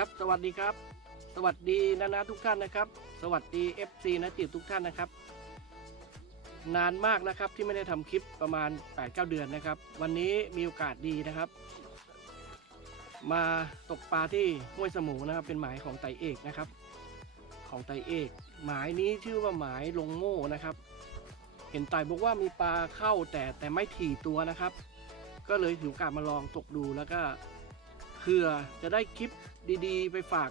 ครับ สวัสดีครับ สวัสดีนานาทุกท่านนะครับ สวัสดี FC นะจิตทุกท่านนะครับ นานมากนะครับที่ไม่ได้ทำคลิปประมาณ8-9เเดือนนะครับ วันนี้มีโอกาสดีนะครับ มาตกปลาที่ห้วยสมูนะครับ เป็นหมายของไตเอกนะครับ ของไตเอก หมายนี้ชื่อว่าหมายลงโม่นะครับ เห็นไตบอกว่ามีปลาเข้าแต่แต่ไม่ถี่ตัวนะครับ ก็เลยถือโอกาสมาลองตกดูแล้วก็เผื่อจะได้คลิป ดีๆ ไปฝาก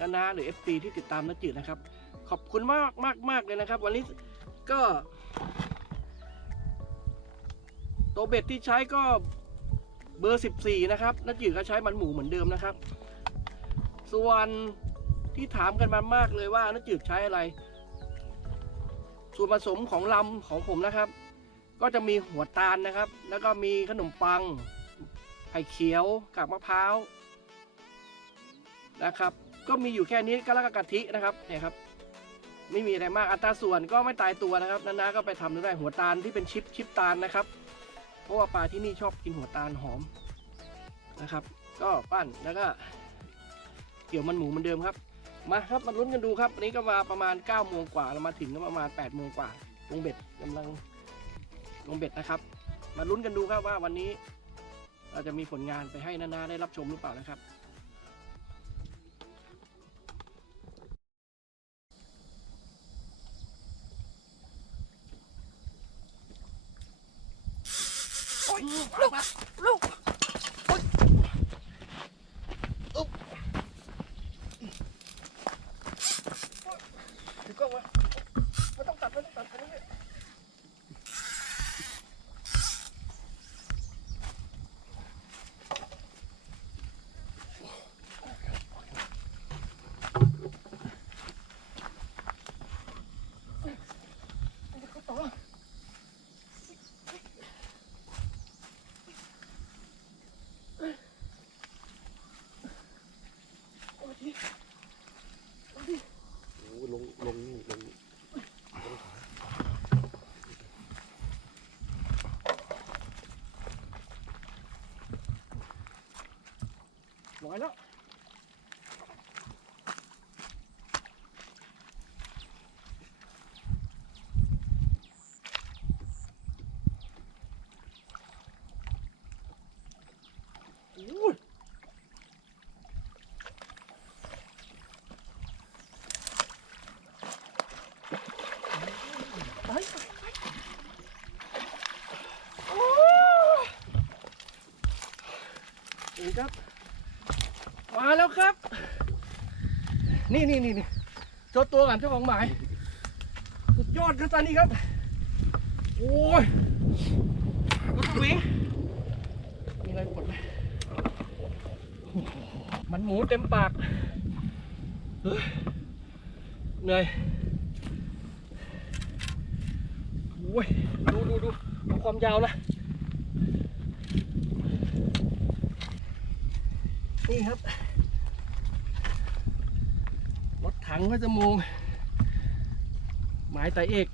นานาหรือ FP ที่ติดตามนักจืดนะครับ ขอบคุณมากมากมากเลยนะครับ วันนี้ก็ตัวเบ็ดที่ใช้ก็เบอร์ 14 นะครับนักจืดก็ใช้มันหมูเหมือนเดิมนะครับ ส่วนที่ถามกันมามากเลยว่านักจืดใช้อะไร ส่วนผสมของลำของผมนะครับ ก็จะมีหัวตาลนะครับ แล้วก็มีขนมปังไข่เขียวกากมะพร้าว นะครับ ก็มีอยู่แค่นี้ก็แล้วก็กะทินะครับเนี่ยครับ ไม่มีอะไรมากอัตราส่วนก็ไม่ตายตัวนะครับนานาก็ไปทำได้หัวตาลที่เป็นชิปชิปตาลนะครับ เพราะว่าปลาที่นี่ชอบกินหัวตาลหอมนะครับ ก็ปั้นแล้วก็ เกี่ยวมันหมูเหมือนเดิมครับ มาครับมาลุ้นกันดูครับวันนี้ก็มาประมาณ9ก้าโมงกว่าเรามาถึงก็ประมาณ8ปดโมงกว่าลงเบ็ดกำลังลงเบ็ดนะครับ มาลุ้นกันดูครับว่าวันนี้เราจะมีผลงานไปให้นานาได้รับชมหรือเปล่านะครับ โอ้ยลูกลูกโอ้ยอุ๊บถือกล้องมาไม่ต้องตัดไม่ต้องตัดไปเรื่อยๆต่อ โอ้ลงลงนี่ลงลงขา ร้อย มาแล้วครับ นี่นี่นี่นี่เจ้าตัวกันเจ้าของหมาย สุดยอดครับตอนนี้ครับ โอ้ยรถวิ่งมีอะไรกดไหมมันหมูเต็มปากเฮ้ยเหนื่อยโอ้ยดูดูดูความยาวนะ นี่ครับ รถถั งพระจมูงหมายไตเอก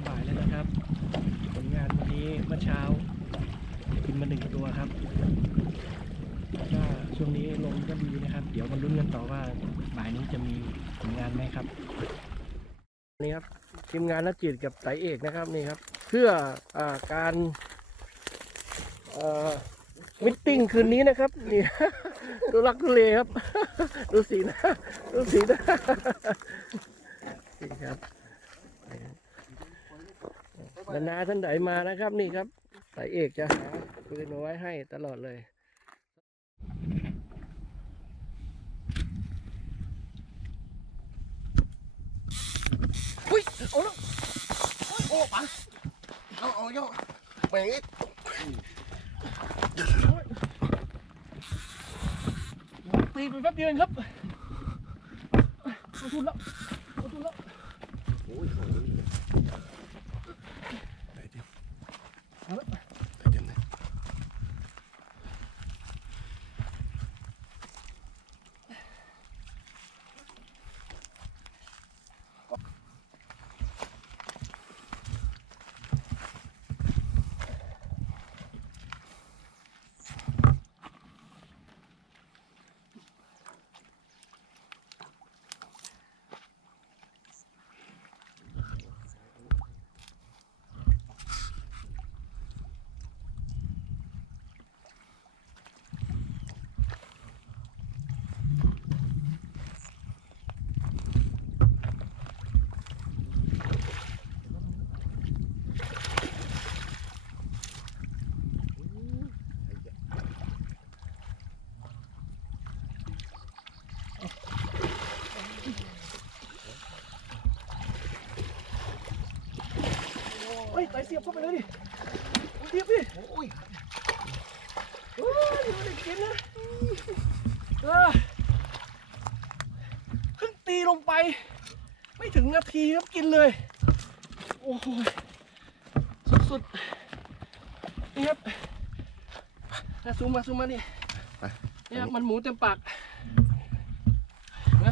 ก็บ่ายแล้วนะครับ ผลงานวันนี้เมื่อเช้ากินมาหนึ่งตัวครับก็ช่วงนี้ลมก็ดีนะครับ เดี๋ยวมาลุ้นกันต่อว่าบ่ายนี้จะมีผลงานไหมครับนี่ครับทีมงานนักจิตกับไตเอกนะครับนี่ครับ เพื่ออการมิทติ้งคืนนี้นะครับนี่ดูรักทุเลครับ ดูสีน้าดูสีน้านี่ครับ นานาท่านใดมานะครับนี่ครับสายเอกจะหาปืนเอาไว้ให้ตลอดเลยอุ้ยเอาแล้วโอ้ปะเอาเอาเยอะแม่งตีไปแป๊บเดียวครับเอาทุนแล้วเอาทุนแล้ว โอ้ยของนี่ ฮ้ยไตเสียบเข้าไปเลยดิเสียบดิโอ้ยโอ้ยไม่ได้กินนะเออเพิ่งตีลงไป ไม่ถึงนาทีครับกินเลย โอ้โหสุดๆนี่ครับนะซูมมาซูมมาดิไปนี่ครับมันหมูเต็มปากเห็นไหม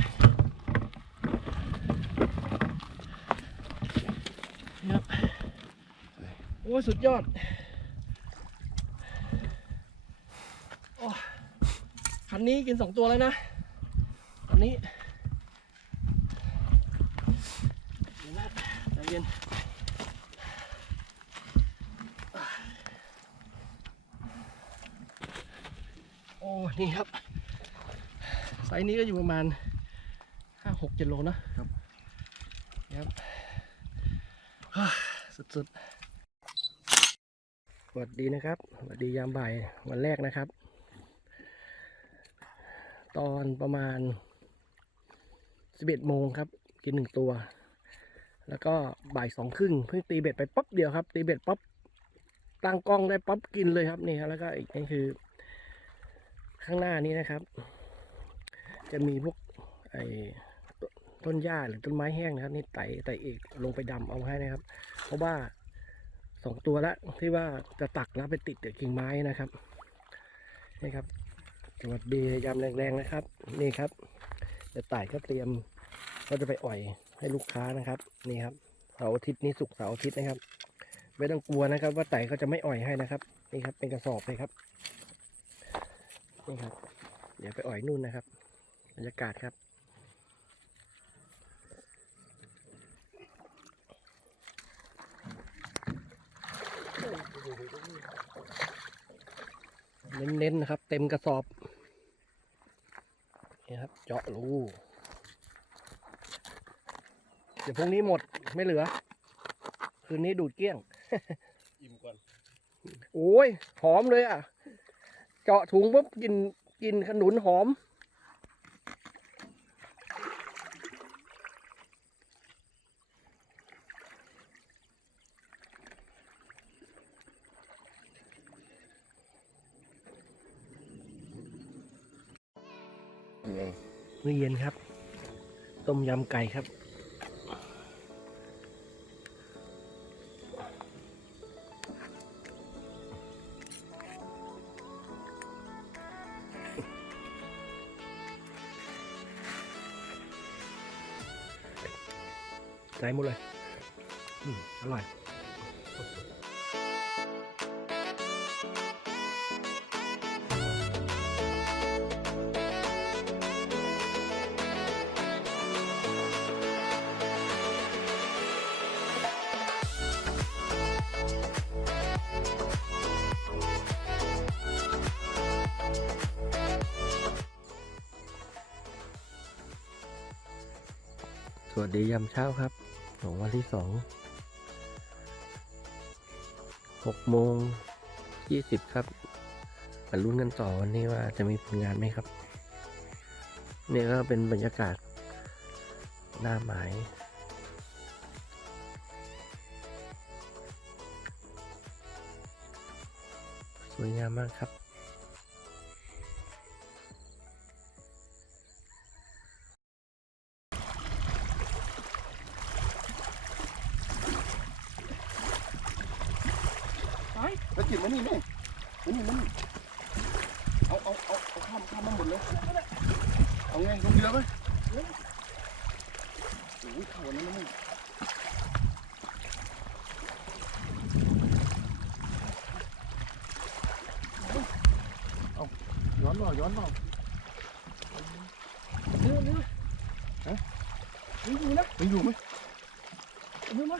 นี่ครับ โอ้ยสุดยอดโอ้คันนี้กินสองตัวแล้วนะคันนี้เดี๋ยวนะใจเย็นโอ้นี่ครับไซส์นี้ก็อยู่ประมาณห้าหกเจ็ดโลนะครับครับฮ่าสุดๆส วัสดีนะครับสวัสดียามบ่ายวันแรกนะครับ ตอนประมาณสิบเอ็ดโมงครับ กินหนึ่งตัว แล้วก็บ่ายสองครึ่งเพิ่งตีเบ็ดไปป๊บเดียวครับ ตีเบ็ดป๊บตั้งกล้องได้ป๊บกินเลยครับนี่ครับแล้วก็อีกนี่คือ ข้างหน้านี้นะครับ จะมีพวกไอ้ต้นหญ้าหรือต้นไม้แห้งนะครับ นี่ไต่ไต่เอกลงไปดำเอาให้นะครับ เพราะว่า องตัวละที่ว่าจะตักแล้วไปติดกับกิ่งไม้นะครับนี่ครับสวัสดียามแรงๆนะครับ นี่ครับจะไต่ก็เตรียมก็จะไปอ่อยให้ลูกค้านะครับ นี่ครับเสาร์อาทิตย์นี้สุกเสาร์อาทิตย์นะครับ ไม่ต้องกลัวนะครับ ว่าไต่เขาจะไม่อ่อยให้นะครับ นี่ครับ เป็นกระสอบเลยครับนี่ครับ เดี๋ยวไปอ่อยนู่นนะครับ บรรยากาศครับ เน้นๆนะครับ เต็มกระสอบนี่ครับ เจาะรูเดี๋ยวพรุ่งนี้หมดไม่เหลือ คืนนี้ดูดเกลี้ยง อิ่มก่อน โอ้ย หอมเลยอะ เจาะถุงปุ๊บกินกินขนุนหอม ต้มยำไก่ครับใจหมดเลย อืม อร่อย วัสดียามเช้าครับของวันที่สองหกโมงยี่สิบครับมาลุ้นกันต่อวันนี้ว่าจะมีผลงานไหมครับ นี่ก็เป็นบรรยากาศหน้าหมายสวยงามมากครับ ย้อนหน่อยย้อนหน่อยเนื้อเนื้อฮะนี่อยู่นะยังอยู่ไหมเนื้อมา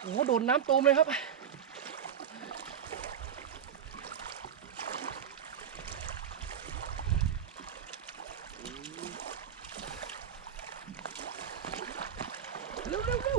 โอ้โหโดนน้ำตูมเลยครับเร็วเร็วเร็ว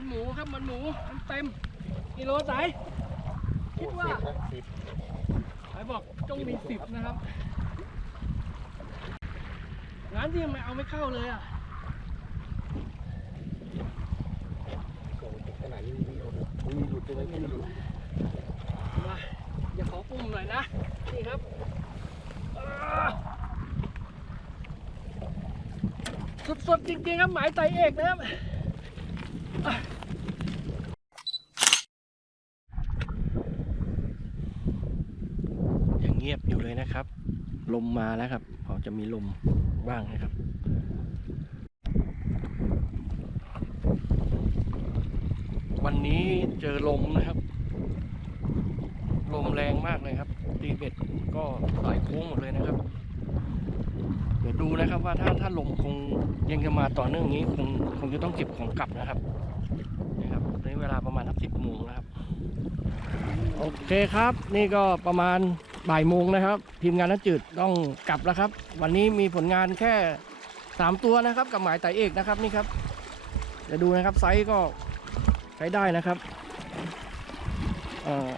มันหมูครับมันหมูมันเต็มกิโลสายคิดว่าสิบสายบอกจงมีสิบนะครับร้านที่ยังไม่เอาไม่เข้าเลยอะขนาดนี้มีหลุดมีหลุดใช่ไม่หลุดมาอย่าขอปุ่มหน่อยนะ นี่ครับสุดๆจริงๆครับหมายไตเอกนะครับ ยังเงียบอยู่เลยนะครับ ลมมาแล้วครับพอจะมีลมบ้างนะครับวันนี้เจอลมนะครับ ลมแรงมากเลยครับ ตีเบ็ดก็สายโค้งหมดเลยนะครับ เดี๋ยวดูนะครับว่าถ้าถ้าลมคงยังจะมาต่อเนื่องนี้ คงคงจะต้องเก็บของกลับนะครับ ลาประมาณสักสิบโมงนะครับ โอเคครับ นี่ก็ประมาณบ่ายโมงนะครับ ทีมงานน้ำจืดต้องกลับแล้วครับ วันนี้มีผลงานแค่สามตัวนะครับ กับหมายไตเอกนะครับนี่ครับเดี๋ยวดูนะครับไซส์ก็ใช้ได้นะครับเอ่อ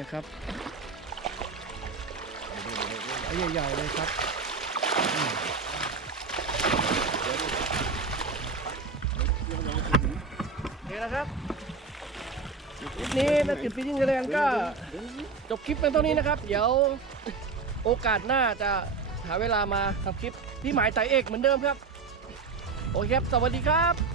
นะครับใหญ่ๆเลยครับอืมโอเคนะครับคลิปนี้นักจิตฟิชชิ่งเจริญก็จบคลิปเป็นเท่านี้นะครับ เดี๋ยวโอกาสหน้าจะหาเวลามาทำคลิปที่หมายไตเอกเหมือนเดิมครับ โอเคครับ สวัสดีครับ